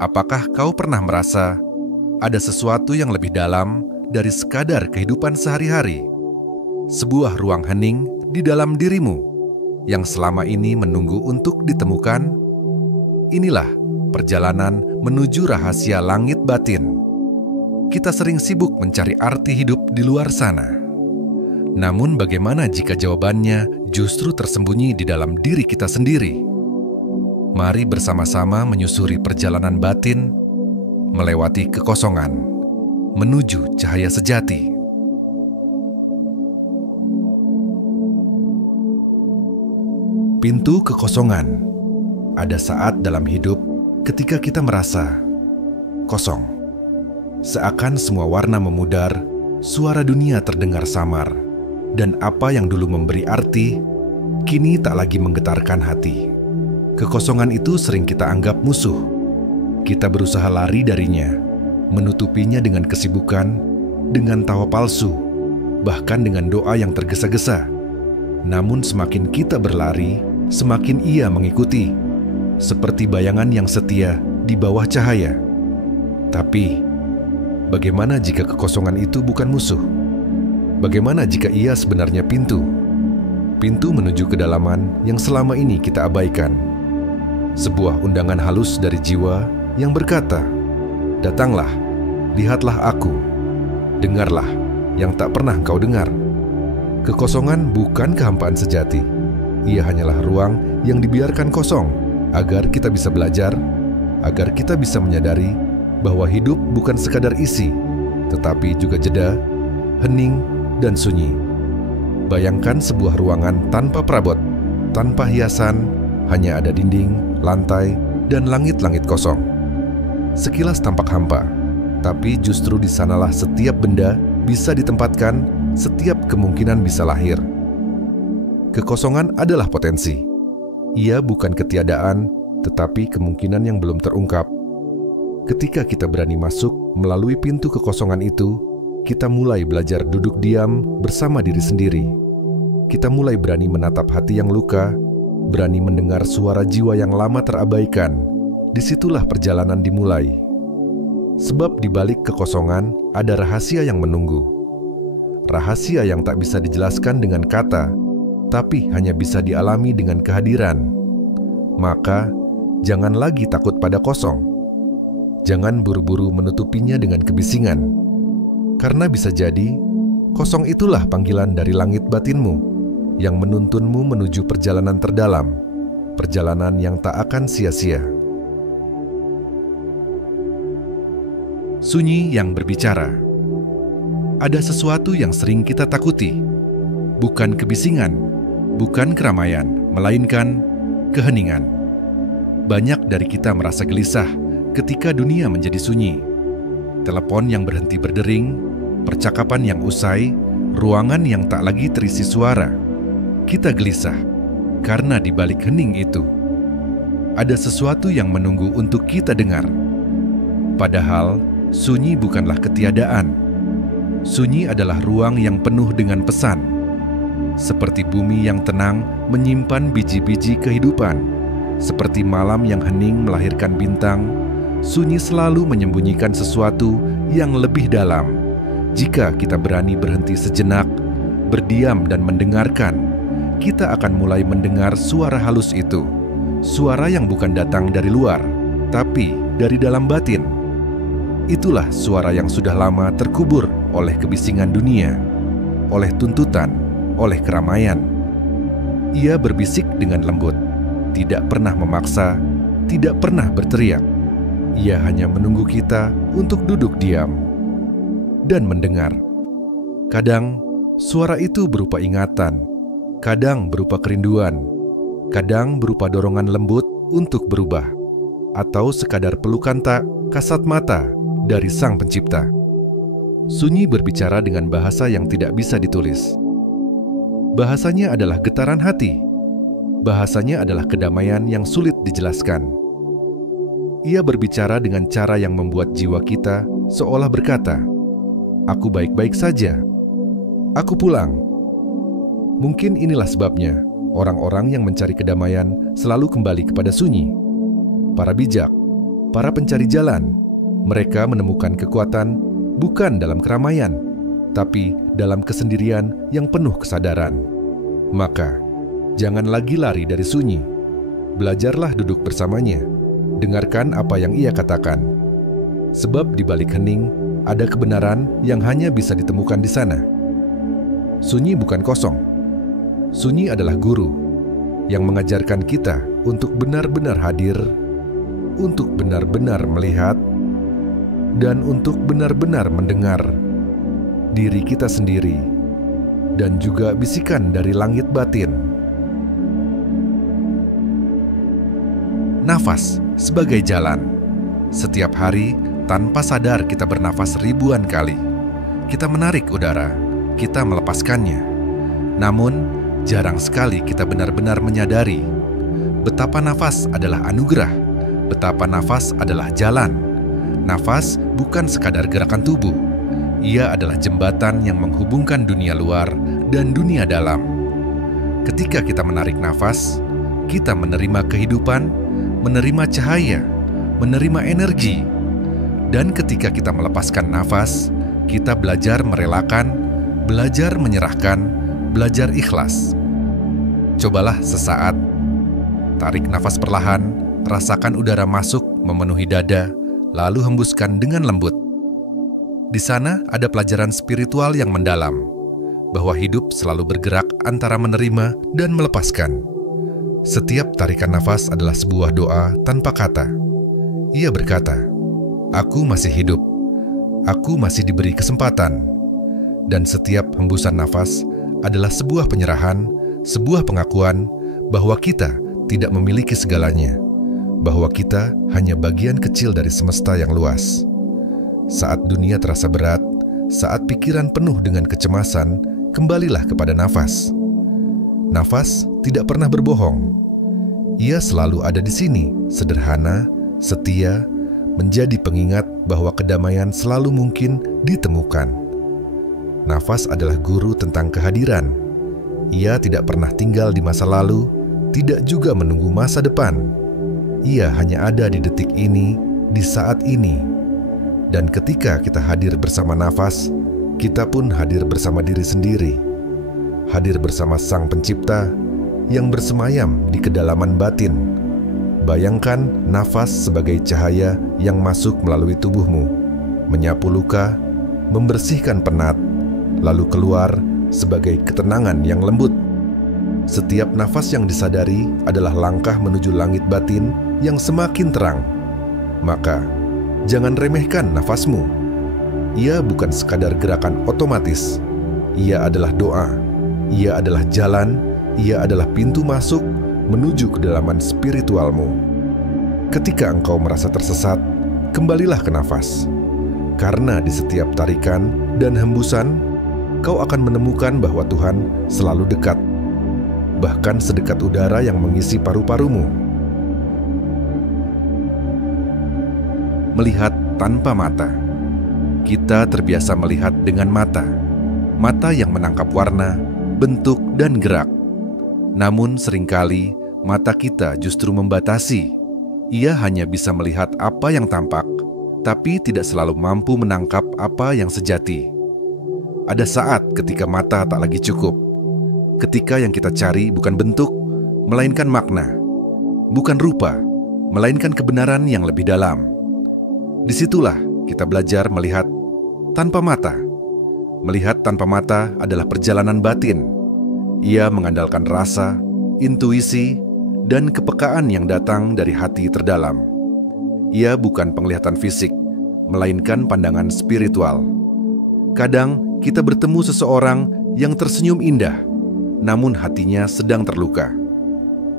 Apakah kau pernah merasa ada sesuatu yang lebih dalam dari sekadar kehidupan sehari-hari? Sebuah ruang hening di dalam dirimu yang selama ini menunggu untuk ditemukan? Inilah perjalanan menuju rahasia langit batin. Kita sering sibuk mencari arti hidup di luar sana. Namun bagaimana jika jawabannya justru tersembunyi di dalam diri kita sendiri? Mari bersama-sama menyusuri perjalanan batin, melewati kekosongan, menuju cahaya sejati. Pintu kekosongan. Ada saat dalam hidup ketika kita merasa kosong. Seakan semua warna memudar, suara dunia terdengar samar, dan apa yang dulu memberi arti, kini tak lagi menggetarkan hati. Kekosongan itu sering kita anggap musuh. Kita berusaha lari darinya, menutupinya dengan kesibukan, dengan tawa palsu, bahkan dengan doa yang tergesa-gesa. Namun semakin kita berlari, semakin ia mengikuti, seperti bayangan yang setia di bawah cahaya. Tapi, bagaimana jika kekosongan itu bukan musuh? Bagaimana jika ia sebenarnya pintu? Pintu menuju kedalaman yang selama ini kita abaikan. Sebuah undangan halus dari jiwa yang berkata, "Datanglah, lihatlah aku, dengarlah yang tak pernah kau dengar." Kekosongan bukan kehampaan sejati. Ia hanyalah ruang yang dibiarkan kosong agar kita bisa belajar, agar kita bisa menyadari bahwa hidup bukan sekadar isi, tetapi juga jeda, hening, dan sunyi. Bayangkan sebuah ruangan tanpa perabot, tanpa hiasan, hanya ada dinding, lantai, dan langit-langit kosong. Sekilas tampak hampa, tapi justru di sanalah setiap benda bisa ditempatkan, setiap kemungkinan bisa lahir. Kekosongan adalah potensi. Ia bukan ketiadaan, tetapi kemungkinan yang belum terungkap. Ketika kita berani masuk melalui pintu kekosongan itu, kita mulai belajar duduk diam bersama diri sendiri. Kita mulai berani menatap hati yang luka, berani mendengar suara jiwa yang lama terabaikan. Disitulah perjalanan dimulai. Sebab di balik kekosongan ada rahasia yang menunggu. Rahasia yang tak bisa dijelaskan dengan kata, tapi hanya bisa dialami dengan kehadiran. Maka, jangan lagi takut pada kosong. Jangan buru-buru menutupinya dengan kebisingan. Karena bisa jadi, kosong itulah panggilan dari langit batinmu yang menuntunmu menuju perjalanan terdalam, perjalanan yang tak akan sia-sia. Sunyi yang berbicara. Ada sesuatu yang sering kita takuti, bukan kebisingan, bukan keramaian, melainkan keheningan. Banyak dari kita merasa gelisah ketika dunia menjadi sunyi. Telepon yang berhenti berdering, percakapan yang usai, ruangan yang tak lagi terisi suara. Kita gelisah karena di balik hening itu ada sesuatu yang menunggu untuk kita dengar. Padahal sunyi bukanlah ketiadaan. Sunyi adalah ruang yang penuh dengan pesan. Seperti bumi yang tenang menyimpan biji-biji kehidupan, seperti malam yang hening melahirkan bintang, sunyi selalu menyembunyikan sesuatu yang lebih dalam. Jika kita berani berhenti sejenak, berdiam dan mendengarkan, kita akan mulai mendengar suara halus itu. Suara yang bukan datang dari luar, tapi dari dalam batin. Itulah suara yang sudah lama terkubur oleh kebisingan dunia, oleh tuntutan, oleh keramaian. Ia berbisik dengan lembut, tidak pernah memaksa, tidak pernah berteriak. Ia hanya menunggu kita untuk duduk diam dan mendengar. Kadang, suara itu berupa ingatan, kadang berupa kerinduan, kadang berupa dorongan lembut untuk berubah, atau sekadar pelukan tak kasat mata dari Sang Pencipta. Sunyi berbicara dengan bahasa yang tidak bisa ditulis. Bahasanya adalah getaran hati. Bahasanya adalah kedamaian yang sulit dijelaskan. Ia berbicara dengan cara yang membuat jiwa kita seolah berkata, "Aku baik-baik saja. Aku pulang." Mungkin inilah sebabnya orang-orang yang mencari kedamaian selalu kembali kepada sunyi. Para bijak, para pencari jalan. Mereka menemukan kekuatan bukan dalam keramaian, tapi dalam kesendirian yang penuh kesadaran. Maka, jangan lagi lari dari sunyi. Belajarlah duduk bersamanya. Dengarkan apa yang ia katakan. Sebab di balik hening, ada kebenaran yang hanya bisa ditemukan di sana. Sunyi bukan kosong. Sunyi adalah guru yang mengajarkan kita untuk benar-benar hadir, untuk benar-benar melihat, dan untuk benar-benar mendengar diri kita sendiri, dan juga bisikan dari langit batin. Nafas sebagai jalan. Setiap hari, tanpa sadar kita bernafas ribuan kali. Kita menarik udara, kita melepaskannya. Namun, jarang sekali kita benar-benar menyadari betapa nafas adalah anugerah, betapa nafas adalah jalan. Nafas bukan sekadar gerakan tubuh. Ia adalah jembatan yang menghubungkan dunia luar dan dunia dalam. Ketika kita menarik nafas, kita menerima kehidupan, menerima cahaya, menerima energi. Dan ketika kita melepaskan nafas, kita belajar merelakan, belajar menyerahkan, belajar ikhlas. Cobalah sesaat. Tarik nafas perlahan, rasakan udara masuk memenuhi dada, lalu hembuskan dengan lembut. Di sana ada pelajaran spiritual yang mendalam, bahwa hidup selalu bergerak antara menerima dan melepaskan. Setiap tarikan nafas adalah sebuah doa tanpa kata. Ia berkata, "Aku masih hidup, aku masih diberi kesempatan." Dan setiap hembusan nafas adalah sebuah penyerahan, sebuah pengakuan bahwa kita tidak memiliki segalanya, bahwa kita hanya bagian kecil dari semesta yang luas. Saat dunia terasa berat, saat pikiran penuh dengan kecemasan, kembalilah kepada nafas. Nafas tidak pernah berbohong. Ia selalu ada di sini, sederhana, setia, menjadi pengingat bahwa kedamaian selalu mungkin ditemukan. Nafas adalah guru tentang kehadiran. Ia tidak pernah tinggal di masa lalu, tidak juga menunggu masa depan. Ia hanya ada di detik ini, di saat ini. Dan ketika kita hadir bersama nafas, kita pun hadir bersama diri sendiri. Hadir bersama Sang Pencipta yang bersemayam di kedalaman batin. Bayangkan nafas sebagai cahaya yang masuk melalui tubuhmu, menyapu luka, membersihkan penat, lalu keluar sebagai ketenangan yang lembut. Setiap nafas yang disadari adalah langkah menuju langit batin yang semakin terang. Maka, jangan remehkan nafasmu. Ia bukan sekadar gerakan otomatis. Ia adalah doa. Ia adalah jalan. Ia adalah pintu masuk menuju kedalaman spiritualmu. Ketika engkau merasa tersesat, kembalilah ke nafas. Karena di setiap tarikan dan hembusan, kau akan menemukan bahwa Tuhan selalu dekat. Bahkan sedekat udara yang mengisi paru-parumu. Melihat tanpa mata. Kita terbiasa melihat dengan mata. Mata yang menangkap warna, bentuk, dan gerak. Namun seringkali mata kita justru membatasi. Ia hanya bisa melihat apa yang tampak, tapi tidak selalu mampu menangkap apa yang sejati. Ada saat ketika mata tak lagi cukup. Ketika yang kita cari bukan bentuk, melainkan makna. Bukan rupa, melainkan kebenaran yang lebih dalam. Disitulah kita belajar melihat tanpa mata. Melihat tanpa mata adalah perjalanan batin. Ia mengandalkan rasa, intuisi, dan kepekaan yang datang dari hati terdalam. Ia bukan penglihatan fisik, melainkan pandangan spiritual. Kadang kita bertemu seseorang yang tersenyum indah, namun hatinya sedang terluka.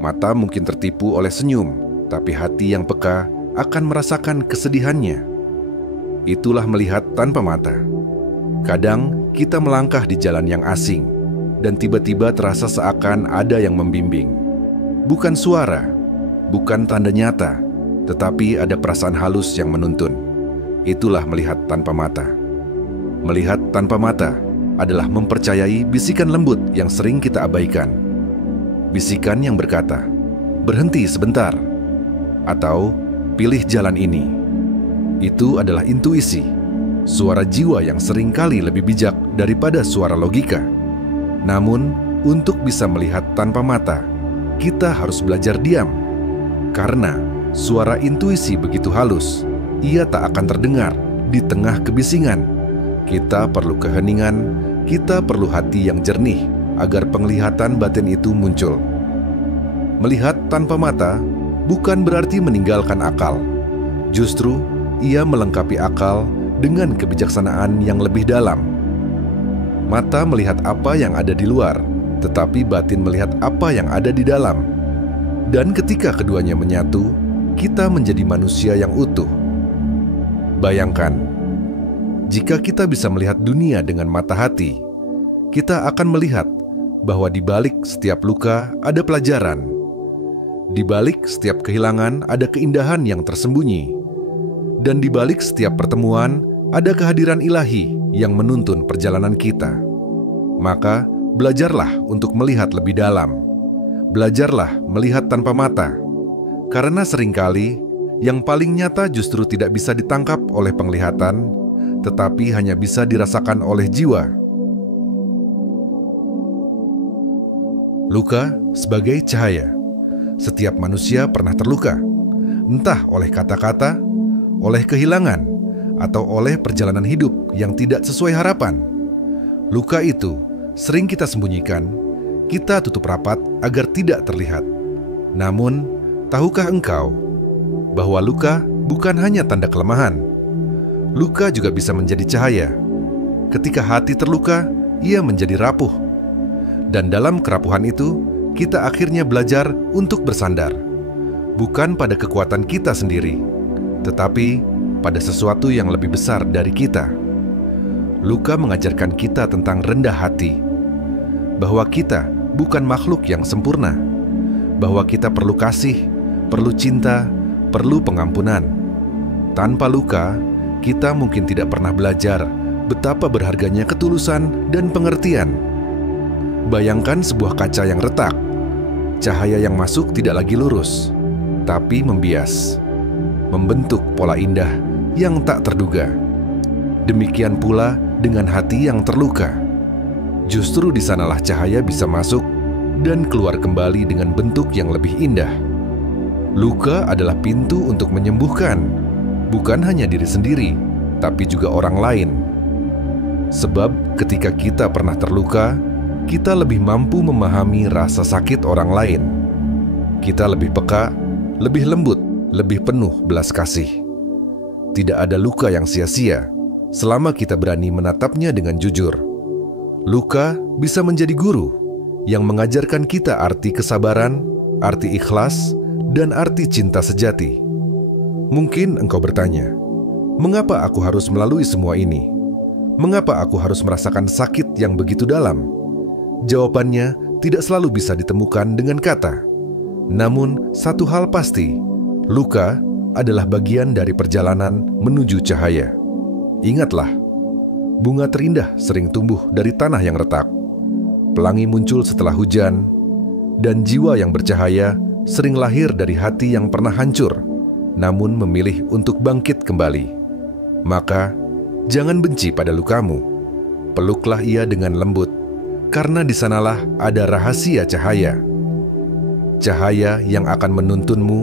Mata mungkin tertipu oleh senyum, tapi hati yang peka akan merasakan kesedihannya. Itulah melihat tanpa mata. Kadang kita melangkah di jalan yang asing, dan tiba-tiba terasa seakan ada yang membimbing. Bukan suara, bukan tanda nyata, tetapi ada perasaan halus yang menuntun. Itulah melihat tanpa mata. Melihat tanpa mata adalah mempercayai bisikan lembut yang sering kita abaikan. Bisikan yang berkata, "Berhenti sebentar." Atau pilih jalan ini. Itu adalah intuisi, suara jiwa yang seringkali lebih bijak daripada suara logika. Namun, untuk bisa melihat tanpa mata, kita harus belajar diam. Karena suara intuisi begitu halus, ia tak akan terdengar di tengah kebisingan. Kita perlu keheningan, kita perlu hati yang jernih agar penglihatan batin itu muncul. Melihat tanpa mata bukan berarti meninggalkan akal. Justru, ia melengkapi akal dengan kebijaksanaan yang lebih dalam. Mata melihat apa yang ada di luar, tetapi batin melihat apa yang ada di dalam. Dan ketika keduanya menyatu, kita menjadi manusia yang utuh. Bayangkan, jika kita bisa melihat dunia dengan mata hati, kita akan melihat bahwa di balik setiap luka ada pelajaran. Di balik setiap kehilangan ada keindahan yang tersembunyi. Dan di balik setiap pertemuan ada kehadiran ilahi yang menuntun perjalanan kita. Maka, belajarlah untuk melihat lebih dalam. Belajarlah melihat tanpa mata. Karena seringkali, yang paling nyata justru tidak bisa ditangkap oleh penglihatan, tetapi hanya bisa dirasakan oleh jiwa. Luka sebagai cahaya. Setiap manusia pernah terluka, entah oleh kata-kata, oleh kehilangan, atau oleh perjalanan hidup yang tidak sesuai harapan. Luka itu sering kita sembunyikan, kita tutup rapat agar tidak terlihat. Namun, tahukah engkau bahwa luka bukan hanya tanda kelemahan? Luka juga bisa menjadi cahaya. Ketika hati terluka, ia menjadi rapuh. Dan dalam kerapuhan itu, kita akhirnya belajar untuk bersandar. Bukan pada kekuatan kita sendiri, tetapi pada sesuatu yang lebih besar dari kita. Luka mengajarkan kita tentang rendah hati, bahwa kita bukan makhluk yang sempurna, bahwa kita perlu kasih, perlu cinta, perlu pengampunan. Tanpa luka, kita mungkin tidak pernah belajar betapa berharganya ketulusan dan pengertian. Bayangkan sebuah kaca yang retak. Cahaya yang masuk tidak lagi lurus, tapi membias, membentuk pola indah yang tak terduga. Demikian pula dengan hati yang terluka. Justru di sanalah cahaya bisa masuk dan keluar kembali dengan bentuk yang lebih indah. Luka adalah pintu untuk menyembuhkan, bukan hanya diri sendiri, tapi juga orang lain. Sebab ketika kita pernah terluka, kita lebih mampu memahami rasa sakit orang lain. Kita lebih peka, lebih lembut, lebih penuh belas kasih. Tidak ada luka yang sia-sia selama kita berani menatapnya dengan jujur. Luka bisa menjadi guru yang mengajarkan kita arti kesabaran, arti ikhlas, dan arti cinta sejati. Mungkin engkau bertanya, mengapa aku harus melalui semua ini? Mengapa aku harus merasakan sakit yang begitu dalam? Jawabannya tidak selalu bisa ditemukan dengan kata. Namun, satu hal pasti, luka adalah bagian dari perjalanan menuju cahaya. Ingatlah, bunga terindah sering tumbuh dari tanah yang retak. Pelangi muncul setelah hujan, dan jiwa yang bercahaya sering lahir dari hati yang pernah hancur, namun memilih untuk bangkit kembali. Maka, jangan benci pada lukamu. Peluklah ia dengan lembut, karena di sanalah ada rahasia cahaya. Cahaya yang akan menuntunmu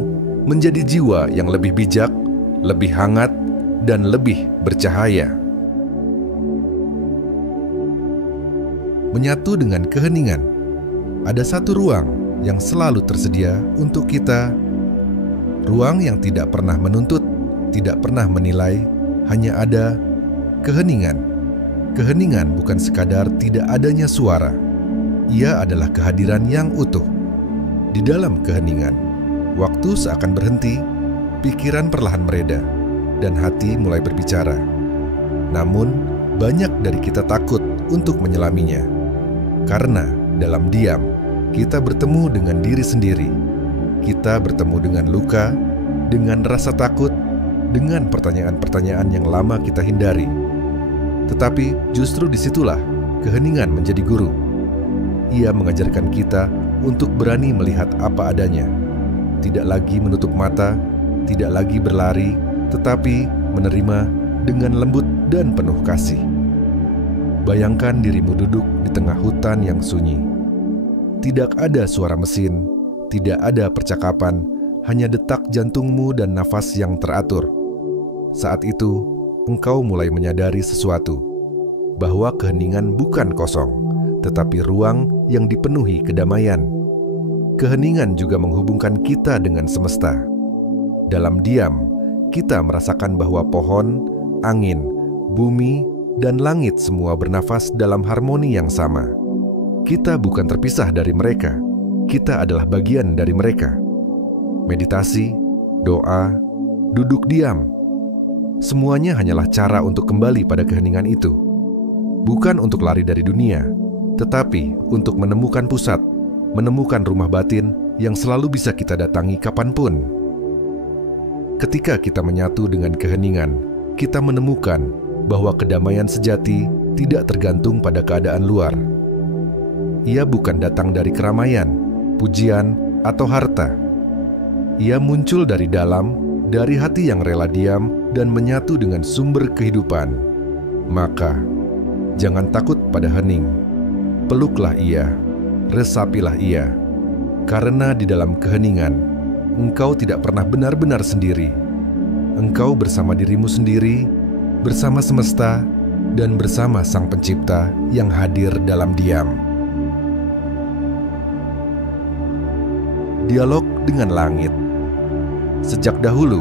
menjadi jiwa yang lebih bijak, lebih hangat, dan lebih bercahaya. Menyatu dengan keheningan, ada satu ruang yang selalu tersedia untuk kita. Ruang yang tidak pernah menuntut, tidak pernah menilai, hanya ada keheningan. Keheningan bukan sekadar tidak adanya suara. Ia adalah kehadiran yang utuh. Di dalam keheningan, waktu seakan berhenti, pikiran perlahan mereda, dan hati mulai berbicara. Namun, banyak dari kita takut untuk menyelaminya. Karena dalam diam, kita bertemu dengan diri sendiri. Kita bertemu dengan luka, dengan rasa takut, dengan pertanyaan-pertanyaan yang lama kita hindari. Tetapi justru disitulah keheningan menjadi guru. Ia mengajarkan kita untuk berani melihat apa adanya. Tidak lagi menutup mata, tidak lagi berlari, tetapi menerima dengan lembut dan penuh kasih. Bayangkan dirimu duduk di tengah hutan yang sunyi. Tidak ada suara mesin, tidak ada percakapan, hanya detak jantungmu dan nafas yang teratur. Saat itu, engkau mulai menyadari sesuatu, bahwa keheningan bukan kosong, tetapi ruang yang dipenuhi kedamaian. Keheningan juga menghubungkan kita dengan semesta. Dalam diam, kita merasakan bahwa pohon, angin, bumi, dan langit semua bernafas dalam harmoni yang sama. Kita bukan terpisah dari mereka, kita adalah bagian dari mereka. Meditasi, doa, duduk diam, semuanya hanyalah cara untuk kembali pada keheningan itu. Bukan untuk lari dari dunia, tetapi untuk menemukan pusat, menemukan rumah batin yang selalu bisa kita datangi kapanpun. Ketika kita menyatu dengan keheningan, kita menemukan bahwa kedamaian sejati tidak tergantung pada keadaan luar. Ia bukan datang dari keramaian, pujian, atau harta. Ia muncul dari dalam, dari hati yang rela diam dan menyatu dengan sumber kehidupan. Maka, jangan takut pada hening. Peluklah ia, resapilah ia. Karena di dalam keheningan, engkau tidak pernah benar-benar sendiri. Engkau bersama dirimu sendiri, bersama semesta, dan bersama Sang Pencipta yang hadir dalam diam. Dialog dengan langit. Sejak dahulu,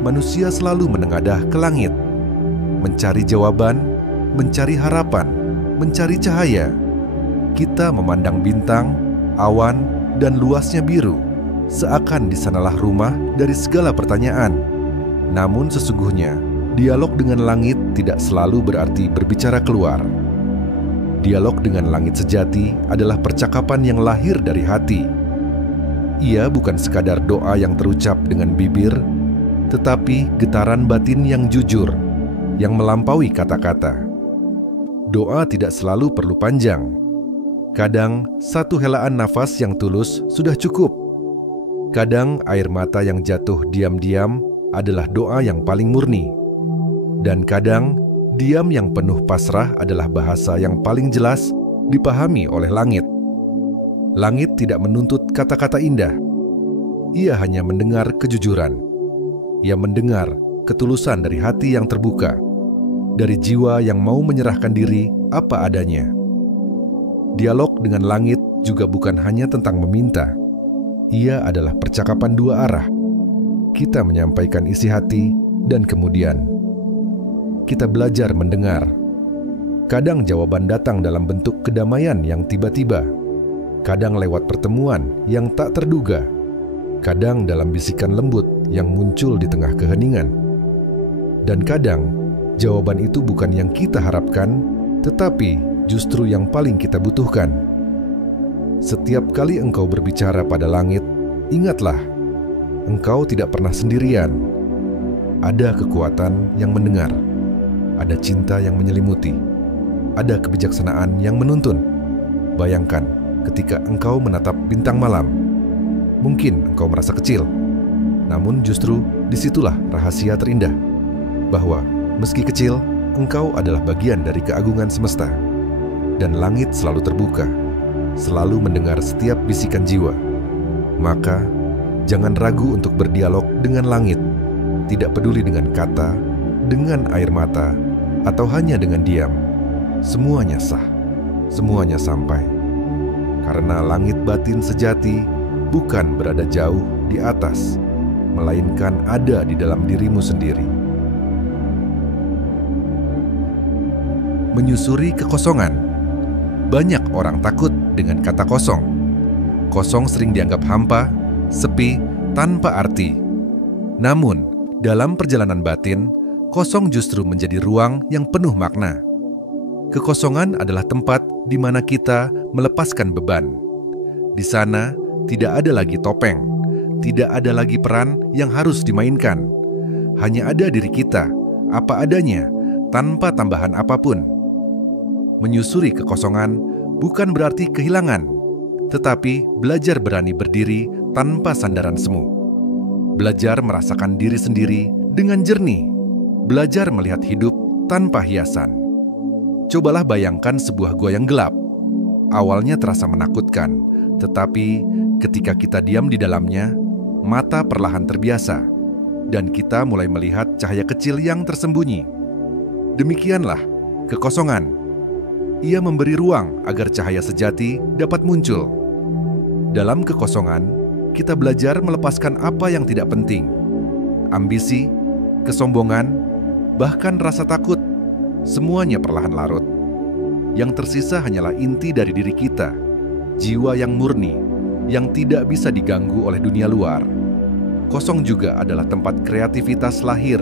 manusia selalu menengadah ke langit, mencari jawaban, mencari harapan, mencari cahaya. Kita memandang bintang, awan, dan luasnya biru, seakan di sanalah rumah dari segala pertanyaan. Namun sesungguhnya, dialog dengan langit tidak selalu berarti berbicara keluar. Dialog dengan langit sejati adalah percakapan yang lahir dari hati. Ia bukan sekadar doa yang terucap dengan bibir, tetapi getaran batin yang jujur, yang melampaui kata-kata. Doa tidak selalu perlu panjang. Kadang satu helaan nafas yang tulus sudah cukup. Kadang air mata yang jatuh diam-diam adalah doa yang paling murni. Dan kadang diam yang penuh pasrah adalah bahasa yang paling jelas dipahami oleh langit. Langit tidak menuntut kata-kata indah. Ia hanya mendengar kejujuran. Ia mendengar ketulusan dari hati yang terbuka, dari jiwa yang mau menyerahkan diri apa adanya. Dialog dengan langit juga bukan hanya tentang meminta. Ia adalah percakapan dua arah. Kita menyampaikan isi hati dan kemudian kita belajar mendengar. Kadang jawaban datang dalam bentuk kedamaian yang tiba-tiba. Kadang lewat pertemuan yang tak terduga. Kadang dalam bisikan lembut yang muncul di tengah keheningan. Dan kadang jawaban itu bukan yang kita harapkan, tetapi justru yang paling kita butuhkan. Setiap kali engkau berbicara pada langit, ingatlah, engkau tidak pernah sendirian. Ada kekuatan yang mendengar, ada cinta yang menyelimuti, ada kebijaksanaan yang menuntun. Bayangkan ketika engkau menatap bintang malam. Mungkin engkau merasa kecil, namun justru disitulah rahasia terindah, bahwa meski kecil, engkau adalah bagian dari keagungan semesta. Dan langit selalu terbuka, selalu mendengar setiap bisikan jiwa. Maka, jangan ragu untuk berdialog dengan langit, tidak peduli dengan kata, dengan air mata, atau hanya dengan diam. Semuanya sah, semuanya sampai. Karena langit batin sejati bukan berada jauh di atas, melainkan ada di dalam dirimu sendiri. Menyusuri kekosongan. Banyak orang takut dengan kata kosong. Kosong sering dianggap hampa, sepi, tanpa arti. Namun, dalam perjalanan batin, kosong justru menjadi ruang yang penuh makna. Kekosongan adalah tempat di mana kita melepaskan beban. Di sana, tidak ada lagi topeng, tidak ada lagi peran yang harus dimainkan. Hanya ada diri kita, apa adanya, tanpa tambahan apapun. Menyusuri kekosongan bukan berarti kehilangan, tetapi belajar berani berdiri tanpa sandaran semu. belajar merasakan diri sendiri dengan jernih, belajar melihat hidup tanpa hiasan. Cobalah bayangkan sebuah gua yang gelap. Awalnya terasa menakutkan, tetapi ketika kita diam di dalamnya, mata perlahan terbiasa, dan kita mulai melihat cahaya kecil yang tersembunyi. Demikianlah kekosongan. Ia memberi ruang agar cahaya sejati dapat muncul. Dalam kekosongan, kita belajar melepaskan apa yang tidak penting. Ambisi, kesombongan, bahkan rasa takut, semuanya perlahan larut. Yang tersisa hanyalah inti dari diri kita, jiwa yang murni, yang tidak bisa diganggu oleh dunia luar. Kosong juga adalah tempat kreativitas lahir.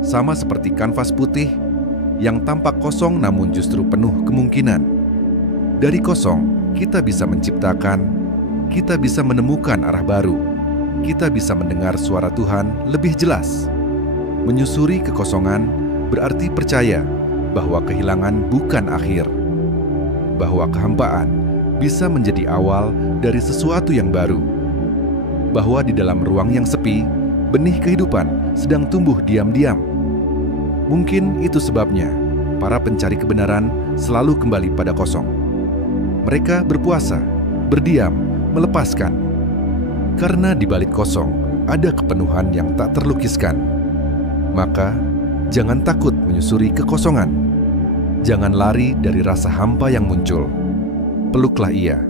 Sama seperti kanvas putih yang tampak kosong namun justru penuh kemungkinan. Dari kosong, kita bisa menciptakan, kita bisa menemukan arah baru, kita bisa mendengar suara Tuhan lebih jelas. Menyusuri kekosongan berarti percaya bahwa kehilangan bukan akhir, bahwa kehampaan bisa menjadi awal dari sesuatu yang baru, bahwa di dalam ruang yang sepi, benih kehidupan sedang tumbuh diam-diam. Mungkin itu sebabnya para pencari kebenaran selalu kembali pada kosong. Mereka berpuasa, berdiam, melepaskan. Karena di balik kosong ada kepenuhan yang tak terlukiskan. Maka, jangan takut menyusuri kekosongan. Jangan lari dari rasa hampa yang muncul. Peluklah ia,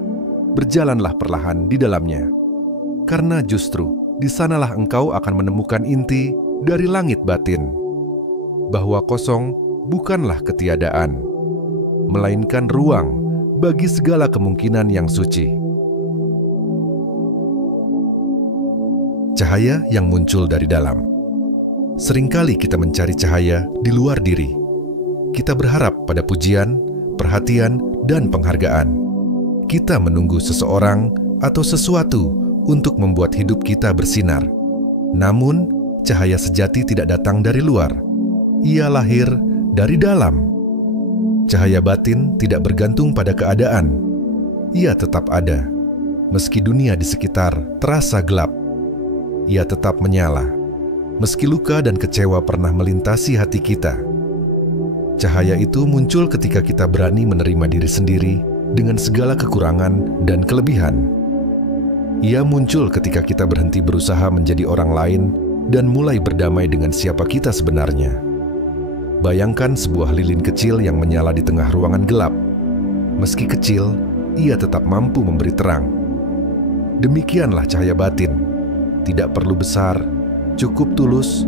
berjalanlah perlahan di dalamnya. Karena justru di sanalah engkau akan menemukan inti dari langit batin. Bahwa kosong bukanlah ketiadaan, melainkan ruang bagi segala kemungkinan yang suci. Cahaya yang muncul dari dalam. Seringkali kita mencari cahaya di luar diri. Kita berharap pada pujian, perhatian, dan penghargaan. Kita menunggu seseorang atau sesuatu untuk membuat hidup kita bersinar. Namun, cahaya sejati tidak datang dari luar. Ia lahir dari dalam. Cahaya batin tidak bergantung pada keadaan. Ia tetap ada, meski dunia di sekitar terasa gelap. Ia tetap menyala, meski luka dan kecewa pernah melintasi hati kita. Cahaya itu muncul ketika kita berani menerima diri sendiri dengan segala kekurangan dan kelebihan. Ia muncul ketika kita berhenti berusaha menjadi orang lain dan mulai berdamai dengan siapa kita sebenarnya. Bayangkan sebuah lilin kecil yang menyala di tengah ruangan gelap. Meski kecil, ia tetap mampu memberi terang. Demikianlah cahaya batin. Tidak perlu besar, cukup tulus,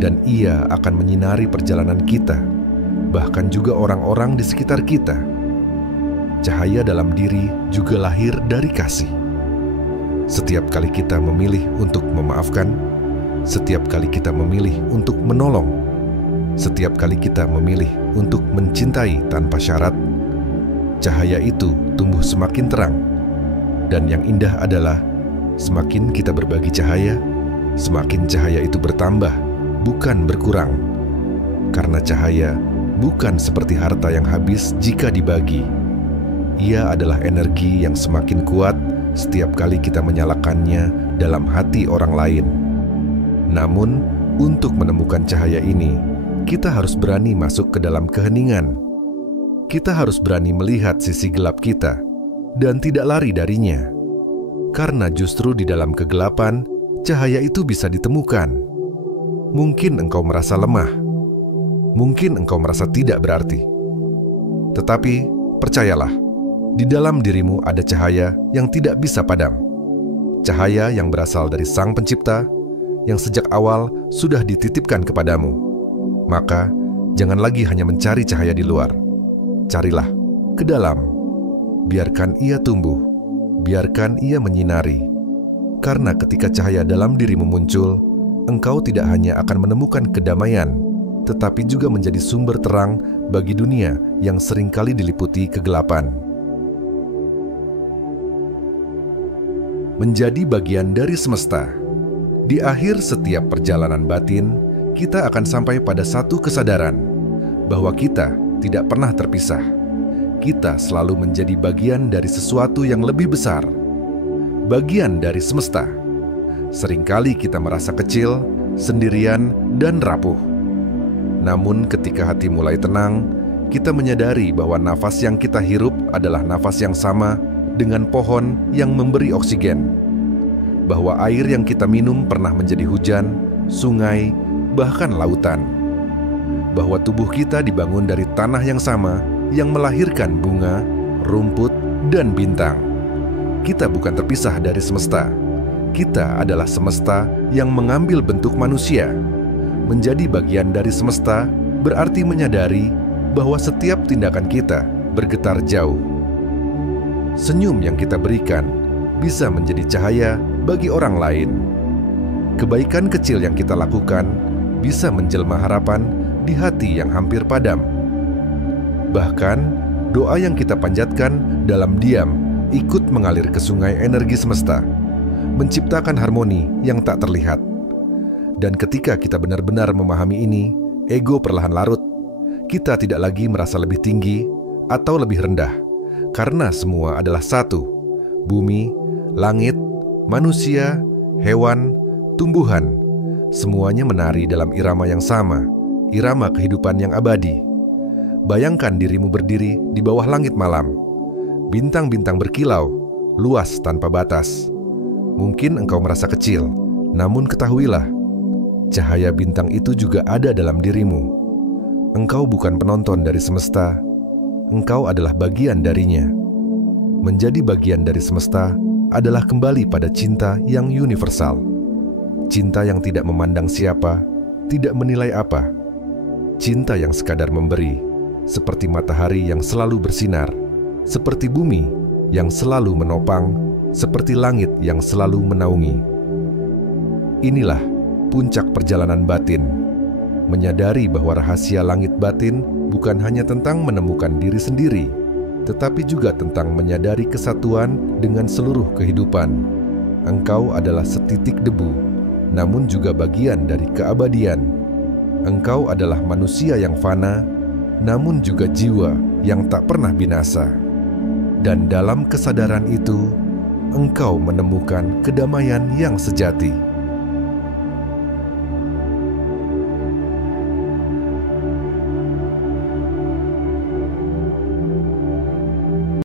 dan ia akan menyinari perjalanan kita, bahkan juga orang-orang di sekitar kita. Cahaya dalam diri juga lahir dari kasih. Setiap kali kita memilih untuk memaafkan, setiap kali kita memilih untuk menolong, setiap kali kita memilih untuk mencintai tanpa syarat, cahaya itu tumbuh semakin terang. Dan yang indah adalah, semakin kita berbagi cahaya, semakin cahaya itu bertambah, bukan berkurang. Karena cahaya bukan seperti harta yang habis jika dibagi. Ia adalah energi yang semakin kuat setiap kali kita menyalakannya dalam hati orang lain. Namun, untuk menemukan cahaya ini, kita harus berani masuk ke dalam keheningan. Kita harus berani melihat sisi gelap kita dan tidak lari darinya. Karena justru di dalam kegelapan, cahaya itu bisa ditemukan. Mungkin engkau merasa lemah. Mungkin engkau merasa tidak berarti. Tetapi, percayalah, di dalam dirimu ada cahaya yang tidak bisa padam. Cahaya yang berasal dari Sang Pencipta, yang sejak awal sudah dititipkan kepadamu. Maka, jangan lagi hanya mencari cahaya di luar. Carilah ke dalam. Biarkan ia tumbuh. Biarkan ia menyinari. Karena ketika cahaya dalam dirimu muncul, engkau tidak hanya akan menemukan kedamaian, tetapi juga menjadi sumber terang bagi dunia yang seringkali diliputi kegelapan. Menjadi bagian dari semesta. Di akhir setiap perjalanan batin, kita akan sampai pada satu kesadaran bahwa kita tidak pernah terpisah. Kita selalu menjadi bagian dari sesuatu yang lebih besar, bagian dari semesta. Seringkali kita merasa kecil, sendirian, dan rapuh. Namun ketika hati mulai tenang, kita menyadari bahwa nafas yang kita hirup adalah nafas yang sama dengan pohon yang memberi oksigen. Bahwa air yang kita minum pernah menjadi hujan, sungai, bahkan lautan. Bahwa tubuh kita dibangun dari tanah yang sama yang melahirkan bunga, rumput, dan bintang. Kita bukan terpisah dari semesta. Kita adalah semesta yang mengambil bentuk manusia. Menjadi bagian dari semesta berarti menyadari bahwa setiap tindakan kita bergetar jauh. Senyum yang kita berikan bisa menjadi cahaya bagi orang lain. Kebaikan kecil yang kita lakukan bisa menjelma harapan di hati yang hampir padam. Bahkan, doa yang kita panjatkan dalam diam ikut mengalir ke sungai energi semesta, menciptakan harmoni yang tak terlihat. Dan ketika kita benar-benar memahami ini, ego perlahan larut. Kita tidak lagi merasa lebih tinggi atau lebih rendah, karena semua adalah satu. Bumi, langit, manusia, hewan, tumbuhan, semuanya menari dalam irama yang sama, irama kehidupan yang abadi. Bayangkan dirimu berdiri di bawah langit malam. Bintang-bintang berkilau, luas tanpa batas. Mungkin engkau merasa kecil, namun ketahuilah, cahaya bintang itu juga ada dalam dirimu. Engkau bukan penonton dari semesta, engkau adalah bagian darinya. Menjadi bagian dari semesta adalah kembali pada cinta yang universal. Cinta yang tidak memandang siapa, tidak menilai apa. Cinta yang sekadar memberi, seperti matahari yang selalu bersinar, seperti bumi yang selalu menopang, seperti langit yang selalu menaungi. Inilah puncak perjalanan batin. Menyadari bahwa rahasia langit batin bukan hanya tentang menemukan diri sendiri, tetapi juga tentang menyadari kesatuan dengan seluruh kehidupan. Engkau adalah setitik debu, namun juga bagian dari keabadian. Engkau adalah manusia yang fana, namun juga jiwa yang tak pernah binasa. Dan dalam kesadaran itu, engkau menemukan kedamaian yang sejati.